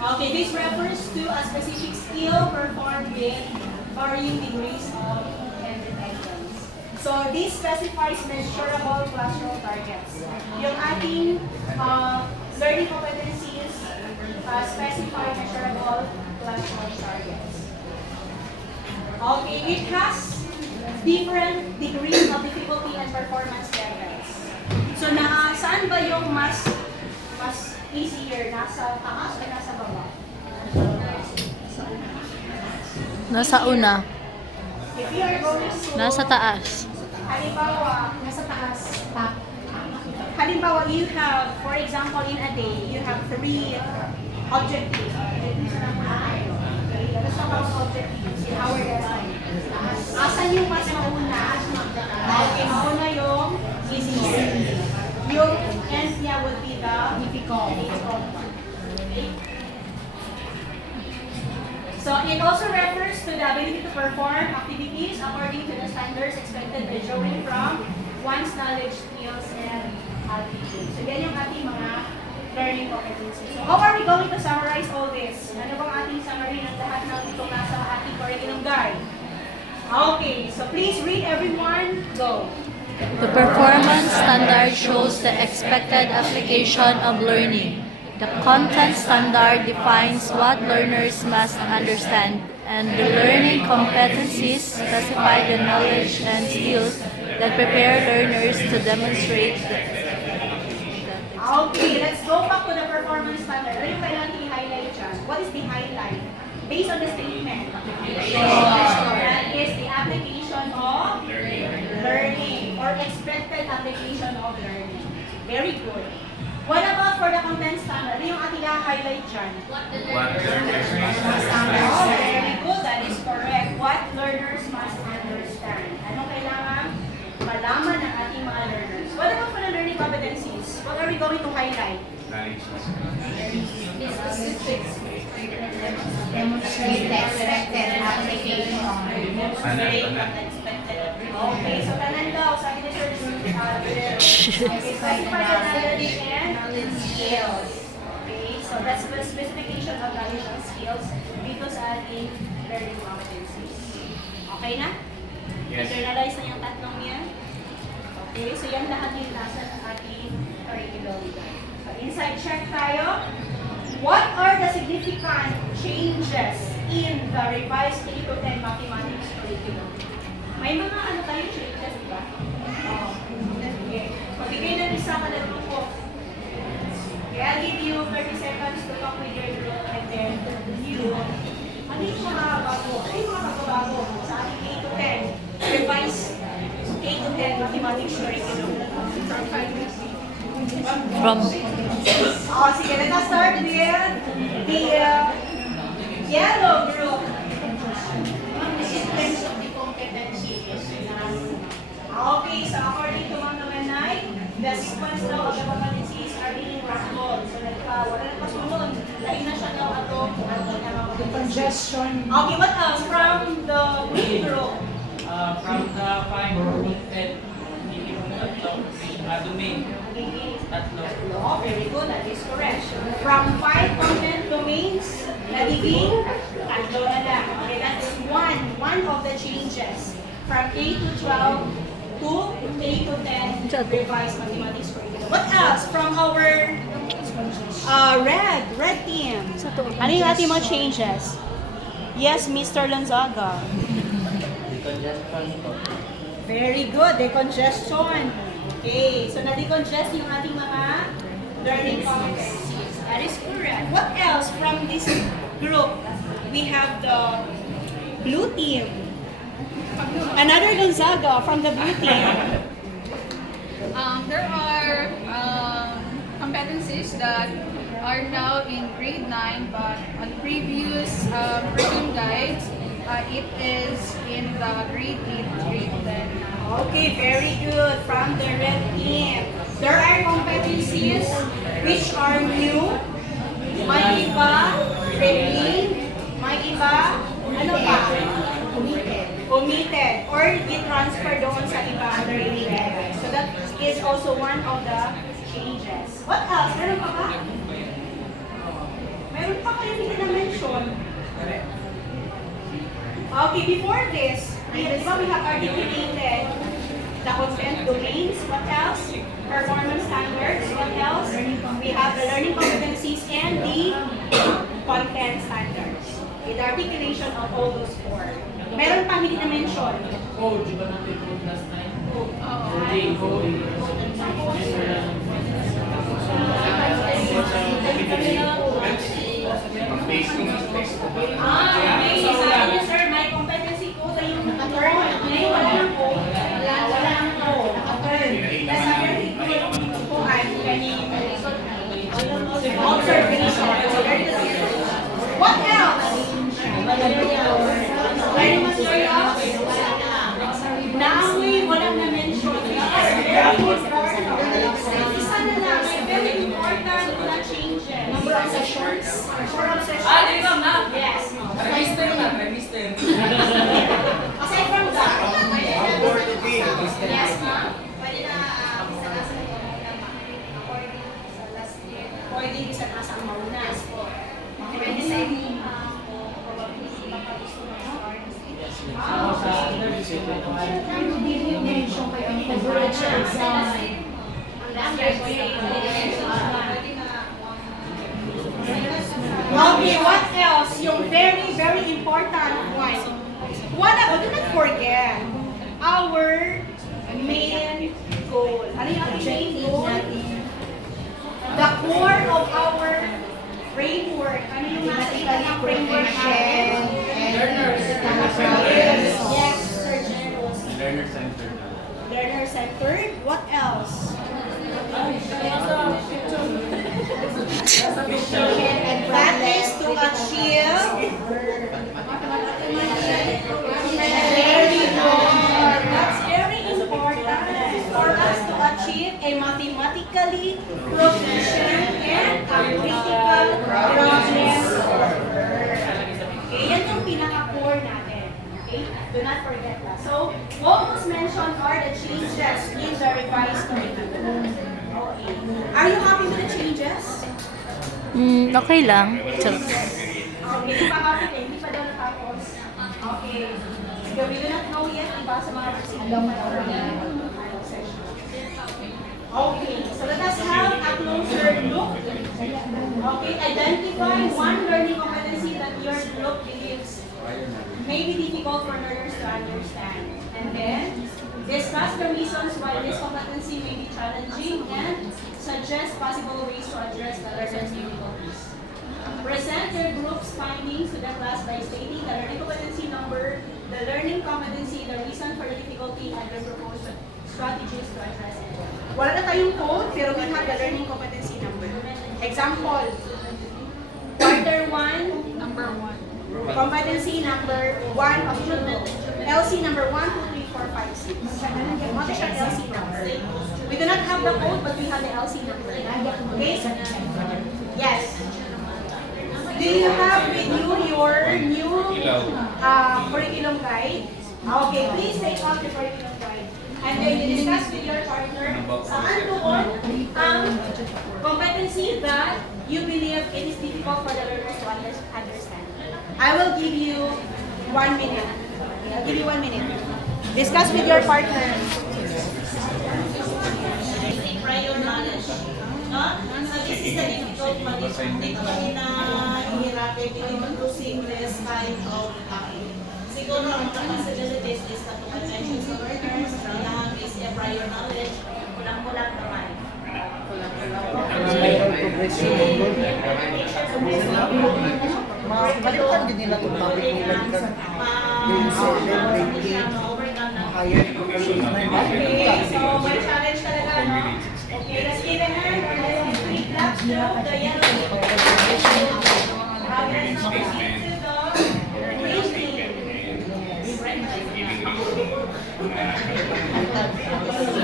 Okay, this refers to a specific skill performed with varying degrees of independence. So this specifies measurable classroom targets. Yung ating learning competencies specify measurable classroom targets. Okay, it has different degrees of difficulty and performance levels. So saan ba yung mas easier? Nasa taas o nasa baba? Nasa una. If you are going to... Nasa taas. Halimbawa, nasa taas. Halimbawa, you have, for example, in a day, you have 3 objectives. Objectives na tayo. Okay, let's talk about objectives in our lesson. Asan yung mas mauna? Okay, mauna yung easier. Yung end niya would be the difficult one. Okay? So it also refers to the ability to perform activities according to the standards expected by drawing from one's knowledge, skills, and attitude. So yan yung ating mga learning competencies. So how are we going to summarize all this? Ano bang ating summary ng lahat ng itong nasa ating curriculum guide? Okay, so please read everyone. Go. The performance standard shows the expected application of learning. The content standard defines what learners must understand, and the learning competencies specify the knowledge and skills that prepare learners to demonstrate Okay, let's go back to the performance standard. Ano yung kailangan i-highlight dyan? What is the highlight? Based on the statement. That is the application of learning or expected application of learning. Very good. What about for the content standard? Ano yung ating i-highlight dyan? What learners must Oh, very good. That is correct. What learners must understand. Anong kailangan malaman ng ating mga learners? What about for the learning competencies? What are we going to highlight? Demonstrate the expected application. Demonstrate what expected. Okay, so tanan daw, sabi ni Sir specify the knowledge and skills. Okay, so that's the specification of knowledge and skills dito sa ating learning competencies. Okay na? Yes. Internalize na yung tatlong yan. Okay, so yan lahat yung nasa ating curriculum. So inside check tayo. What are the significant changes in the revised 8 to 10 mathematics curriculum? May mga ano tayo changes, di ba? Oo. Okay. Magbigay na isa ka na grupo. Okay, I'll give you 30 seconds to talk with your group and then you. Ano yung mga bago? Ano yung mga bago sa ating 8 to 10? Revised 8 to 10 mathematics curriculum. from Oh, sige, let us start with the yellow group. Okay, so according to Ma'am Nomenay, the sequence daw of the competencies are being rattled. So wala na pasunod. Dahil na siya daw ato. Congestion. Okay, what else from the green group? From the 5 committed, hindi mo domain, tatlo. Oh, very good, that is correct. From 5 content domains, nagiging tatlo na lang. Okay, that's one of the changes. From 8 to 12 to 8 to 10 revised mathematics curriculum. What else from our red team? Ano yung ating mga changes? Yes, Mr. Lanzaga. Very good, decongestion. Okay, so na-decongest yung ating mga learning competencies. That is correct. What else from this group? We have the blue team. Another Gonzaga from the blue team. There are competencies that are now in grade 9, but on previous curriculum guides, it is in the grade 8, grade 10. Okay, very good. From the red team. There are competencies which are new. May iba, remain. May iba, ano pa? Omitted. Or i-transfer doon sa iba under related. So that is also one of the changes. What else? Meron pa ba? Meron pa kayo Okay, before this, we have articulated the content domains. What else? Performance standards. What else? We have the learning competencies and the content standards. With the articulation of all those four. Meron pang hindi na-mention. Code, di ba natin code last time? Code. Base ko na base ko ba? Okay, sabi niya, sir, may competency code ay yung naka-turn. Ngayon, wala nang code. Wala nang code. Naka-turn. Tapos sabi niya, po ay kaning observation. So, very good. What else? Learning materials? Naamoy, walang na-mention. Very important. Isa na lang, very important na changes. Number of sessions. Number of sessions. Di ba, ma'am? Yes. Remister na, remister. Aside from that, yes, ma'am. Pwede isa na sa mauna. Pwede sa Okay, what else? Yung very, very important one. Do not forget our main goal. Ano yung ating main goal? The core of our framework. Ano yung nasa ilalim framework natin? Yes, Sir General. Learner-centered. Learner-centered. What else? That is to achieve. Very good. That's very important for us to achieve a mathematically proficient and a critical problem solver. Okay, yan yung pinaka-core natin. Okay, do not forget that. So, what was mentioned are the changes in the revised curriculum. Okay. Are you happy with the changes? Okay lang. Okay, hindi pa happy eh. Hindi pa daw natapos. Okay. So, we do not know yet, diba, sa mga alam mo session. Okay, so let us have a closer look. Okay, identify one learning competency that your group believes may be difficult for learners to understand. And then, discuss the reasons why this competency may be challenging and suggest possible ways to address the learner's difficulties. Present your group's findings to the class by stating the learning competency number, the learning competency, the reason for the difficulty, and the proposed strategies to address it. Wala na tayong code, pero we have the learning competency number. Example, quarter 1, Number 1. competency number 1 of LC number 1, 2, 3, 4, 5, 6. What is your LC number? We do not have the code, but we have the LC number. Okay? Yes. Do you have with you your new curriculum guide? Okay, please take out the curriculum guide. And then you discuss with your partner saan doon ang competency that you believe it is difficult for the learners to understand. I will give you 1 minute. I'll give you 1 minute. Discuss with your partner. Prior knowledge. No? So this is the difficult one. Hindi ko kanina hihirapin. Introducing this kind of topic. Siguro ang possibilities is na to attention sa learners. Kailangan is a prior knowledge. Kulang-kulang naman. Balikan din nila itong topic ng balikan. Yung 7, grade 8, higher education. Okay, so may challenge talaga, no? Okay, let's give a hand. Let's three claps to the yellow. Let's now proceed to the green team.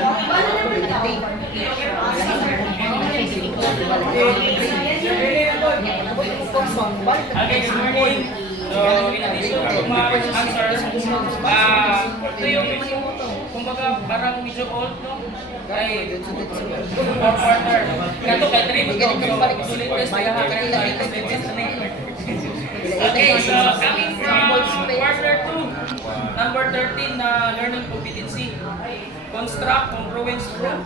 Iba na naman daw. Okay, good morning. So, in addition to my answers, ito yung kumbaga parang medyo old, no? Kay our partner. Kato kay Trim, so, sulit test na lahat kanila. construct congruence proof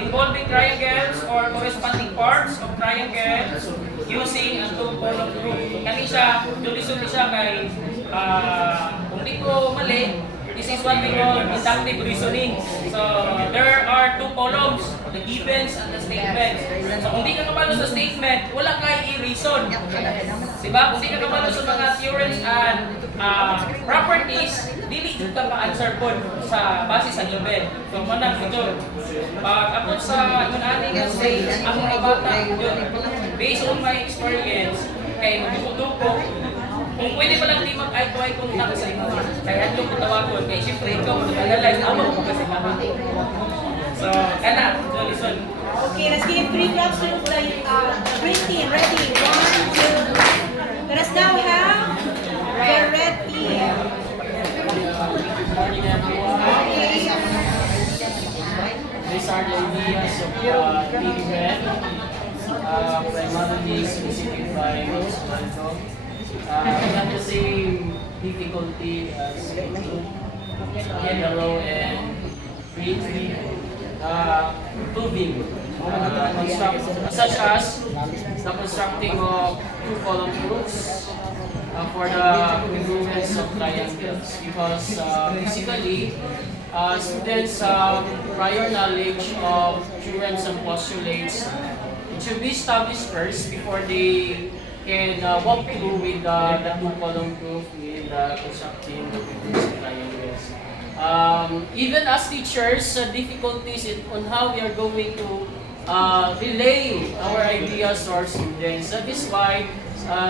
involving triangles or corresponding parts of triangles using a two-column proof. Kani siya, dulisod siya kay kung di ko mali, this is what we call inductive reasoning. So, there are two columns, the givens and the statements. So, kung di ka kabalo sa statement, wala kay i-reason. Diba? Kung di ka kabalo sa mga theorems and properties, dili ka ma-answer po sa base sa given. So, manang ito. Pag sa yung ating stage, ang mga bata, yun, based on my experience, kay magduko kung pwede pa lang di mag-eye to eye contact sa inyo, kaya ano ko tawagon, kaya siyempre ikaw, mag-analyze, amo ko kasi naman. So, kana, listen. Okay, let's give 3 claps to the green team. Ready? 1, 2. Let us now have the red team. Morning everyone. These are the ideas of Team Red, primarily specific by Osvaldo. Not the same difficulty as yellow and green, proving such as the constructing of two-column proofs for the congruence of triangles, because basically students have prior knowledge of theorems and postulates. It should be established first before they can walk through with the two-column proof with constructing the congruence of triangles. Even as teachers, difficulties on how we are going to relay our ideas to our students. That is why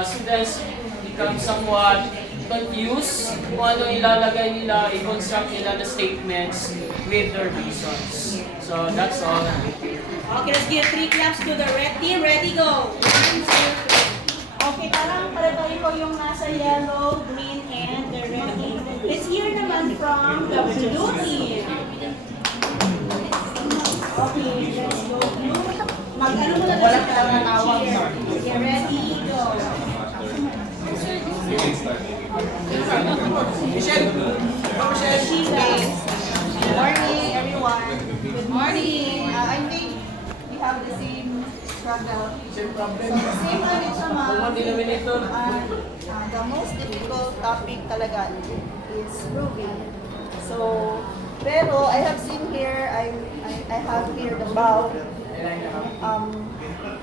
students become somewhat confused kung ano ilalagay nila, i-construct nila the statements with their reasons. So that's all. Okay, let's give 3 claps to the red team. Ready, go. 1, 2, 3. Okay, parang pare-pare ko yung nasa yellow, green, and the red team. Let's hear naman from the blue team. Okay, let's go blue. Mag-ano mo na lang sa tawag. Okay, ready, go. Morning, everyone. Good morning. I think we have the same struggle. Same problem. So, same ano siya, ma'am. Common denominator. The most difficult topic talaga is proving. So, pero I have seen here, I have here the about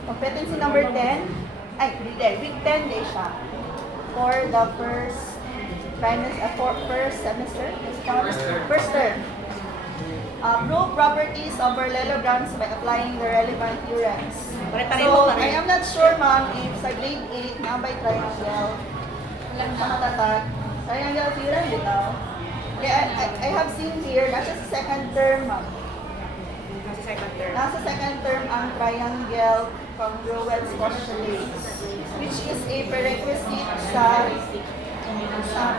competency number 10. Ay, hindi, week 10 day siya. For the first semester, first term. Prove properties of parallelograms by applying the relevant theorems. So, I am not sure, ma'am, if sa grade 8 na by triangle, matatat, triangle theorem bitaw. I have seen here, nasa sa second term, ma'am. Nasa second term ang triangle congruence postulates, which is a prerequisite sa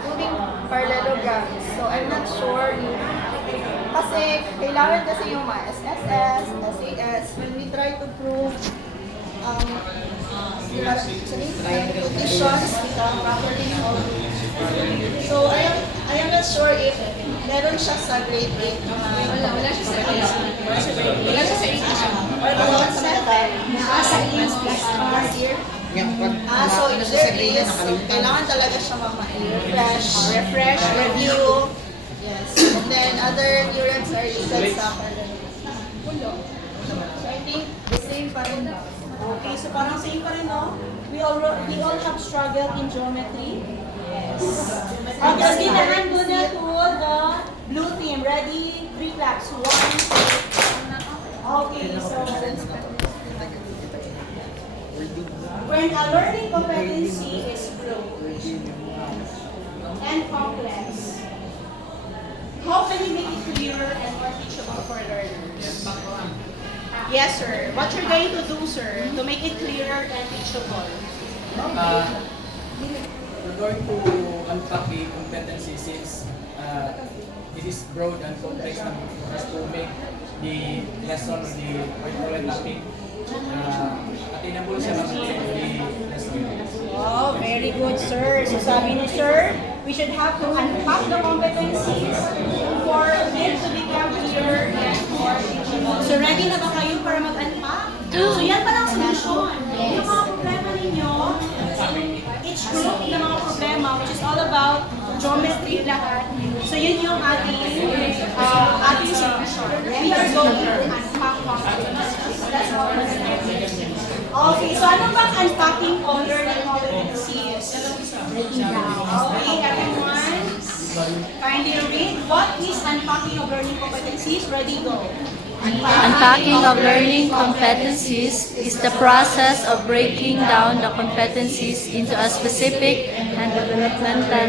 proving parallelograms. So, I'm not sure if kasi kailangan kasi yung mga SSS, SAS, when we try to prove conditions become property of. So I am not sure if meron siya sa grade 8 na Wala siya sa 8. Wala siya sa 8. or meron sa meta. Nasa last year. So if there is, so kailangan talaga siya refresh, review. Yes. And then other theorems are listed sa parallel. So I think the same pa rin. Okay, so parang same pa rin, no? We all have struggled in geometry. Yes. Okay, let's give a hand muna to the blue team. Ready? 3 claps. 1, 2. Okay, so when a learning competency is broad and complex, how can you make it clearer and more teachable for learners? Yes, sir. What you're going to do, sir, to make it clearer and teachable? We're going to unpack the competency since it is broad and complex na for us to make the lesson or the particular topic attainable siya naman the lesson. Oh, very good, sir. So sabi ni sir, we should have to unpack the competencies for it to become clearer and more teachable. So ready na ba kayo para mag-unpack? So yan pa lang solution. Yung mga problema ninyo, each group ng mga problema, which is all about geometry lahat. So yun yung ating solution. We are going to unpack competencies. That's all we're saying. Okay, so ano bang unpacking of learning competencies? Okay, everyone, kindly read. What is unpacking of learning competencies? Ready, go. Unpacking of learning competencies is the process of breaking down the competencies into a specific and developmental.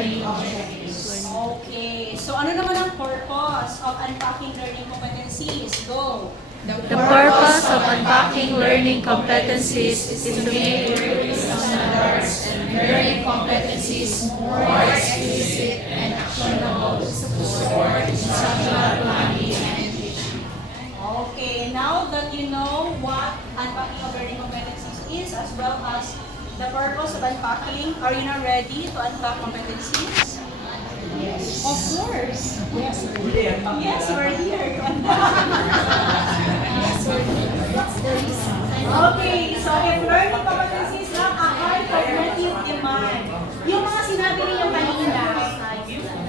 Okay, so ano naman ang purpose of unpacking learning competencies? Go. The purpose of unpacking learning competencies is to make learning standards and learning competencies more explicit and actionable to support instructional planning and teaching. Okay, now that you know what unpacking of learning competencies is, as well as the purpose of unpacking, are you now ready to unpack competencies? Yes. Of course. Yes, we're here. Yes, we're here. Okay, so if learning competencies lang a high cognitive demand, yung mga sinabi ninyo kanina,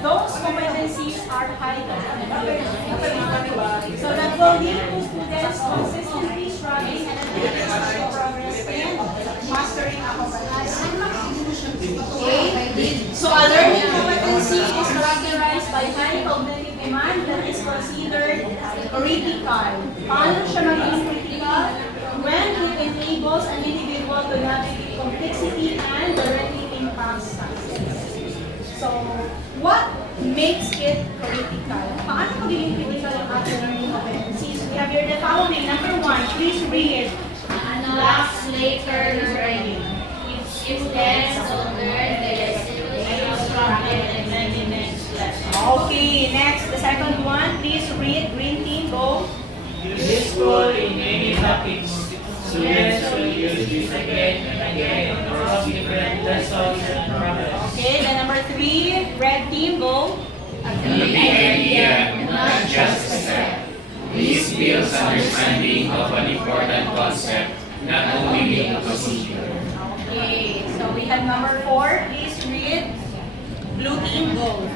those competencies are high cognitive. So that will lead to students consistently striving and achieving progress in mastering a competency. Okay? So a learning competency is characterized by high cognitive demand that is considered critical. Paano siya maging critical? When it enables an individual to navigate complexity and directly impacts success. So, what makes it critical? Paano magiging critical yung ating learning competencies? We have here the following. Number 1, please read. Unlocks later learning. If students don't learn, they Okay, next, the second one, please read. Green team, go. Useful in many topics. Students will use this again and again across different lessons and problems. Okay, then number 3, red team, go. The big idea, not just a set. This builds understanding of an important concept, not only a procedure. Okay, so we have number 4, please read. Blue team, go.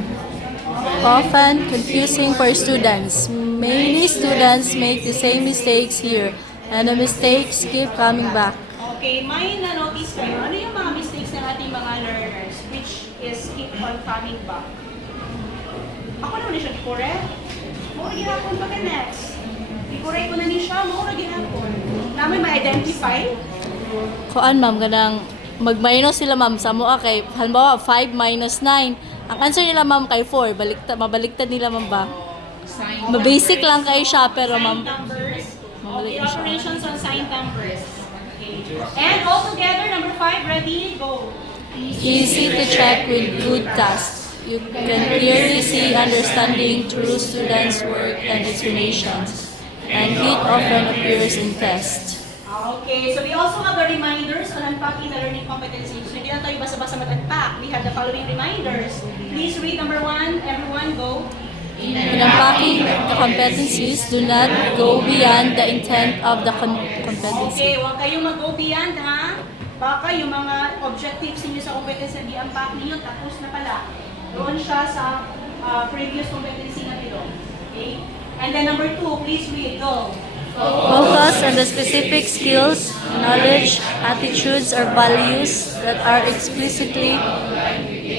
Often confusing for students. Many students make the same mistakes here, and the mistakes keep coming back. Okay, may na-notice kayo, ano yung mga mistakes ng ating mga learners which is keep on coming back? Ako naman na siya di-correct. Mura gihapon pa ka next. Di-correct ko na ni siya, mura gihapon. Namin ma-identify. Kuan ma'am, ganang mag-minus sila ma'am sa mua kay halimbawa 5 minus 9. Ang answer nila ma'am kay 4, mabaliktad nila ma'am ba? Mabasic lang kay siya pero Sign ma'am numbers. Okay, mabalik na siya. operations on sign numbers. Okay. And all together, number 5, ready, go. Easy to check with good tasks. You can clearly see understanding through students' work and explanations, and it often appears in tests. Okay, so we also have the reminders on unpacking the learning competencies. So hindi na tayo basta-basta mag-unpack. We have the following reminders. Please read number 1, everyone, go. In unpacking the competencies, do not go beyond the intent of the competency. Okay, huwag kayong mag-go beyond, ha? Baka yung mga objectives ninyo sa competency na i-unpack ninyo, tapos na pala. Doon siya sa previous competency na ito. Okay? And then number 2, please read, go. Focus on the specific skills, knowledge, attitudes, or values that are explicitly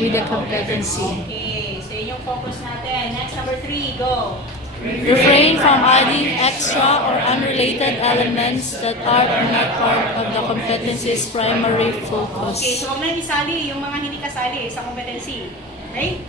with the competency. Okay, so yun yung focus natin. Next, number 3, go. Refrain from adding extra or unrelated elements that are not part of the competency's primary Okay, focus. so huwag na isali yung mga hindi kasali sa competency. Right?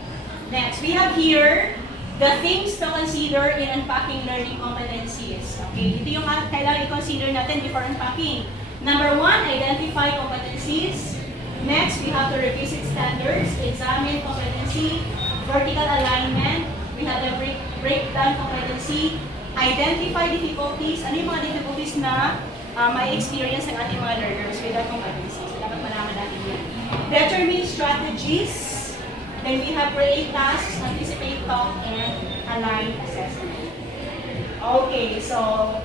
Next, we have here the things to consider in unpacking learning competencies. Okay, ito yung kailangan i-consider natin before unpacking. Number 1, identify competencies. Next, we have to revisit standards, examine competency, vertical alignment. We have the breakdown competency, identify difficulties. Ano yung mga difficulties na may experience ng ating mga learners with that competency? So, dapat malaman natin yan. Determine strategies. Then we have create tasks, anticipate talk, and align assessment. Okay, so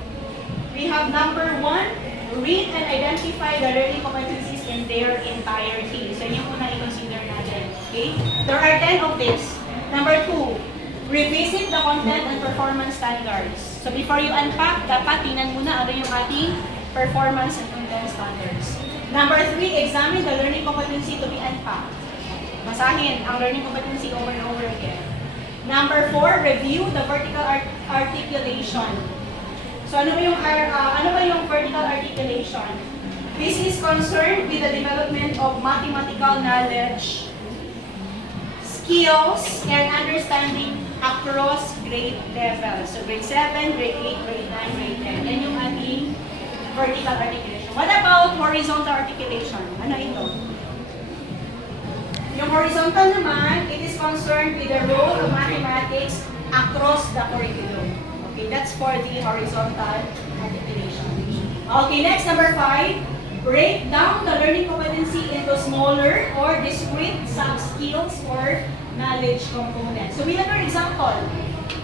we have number 1, read and identify the learning competencies in their entirety. So yun yung muna i-consider natin. Okay? There are 10 of this. Number 2, revisit the content and performance standards. So before you unpack, dapat tingnan muna ano yung ating performance and content standards. Number 3, examine the learning competency to be unpacked. Basahin ang learning competency over and over again. Number 4, review the vertical articulation. So ano ba yung vertical articulation? This is concerned with the development of mathematical knowledge, skills, and understanding across grade levels. So grade 7, grade 8, grade 9, grade 10. Yan yung ating vertical articulation. What about horizontal articulation? Ano ito? Yung horizontal naman, it is concerned with the role of mathematics across the curriculum. Okay, that's for the horizontal articulation. Okay, next, number 5. Break down the learning competency into smaller or discrete sub-skills or knowledge components. So we have our example.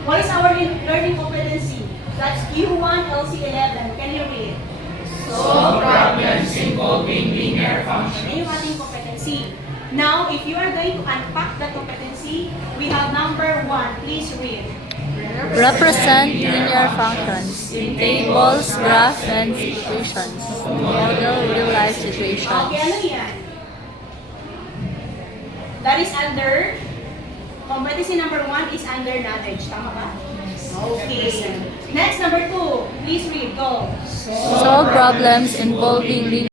What is our learning competency? That's Q1 LC11. Can you read? Solve problems involving linear functions. Yan yung ating competency. Now, if you are going to unpack the competency, we have number 1. Please read. Represent linear functions in tables, graphs, and situations. Model real-life situations. Okay, ano yan? That is under, competency number 1 is under knowledge. Tama ba? Okay. Next, number 2. Please read. Go. Solve problems involving linear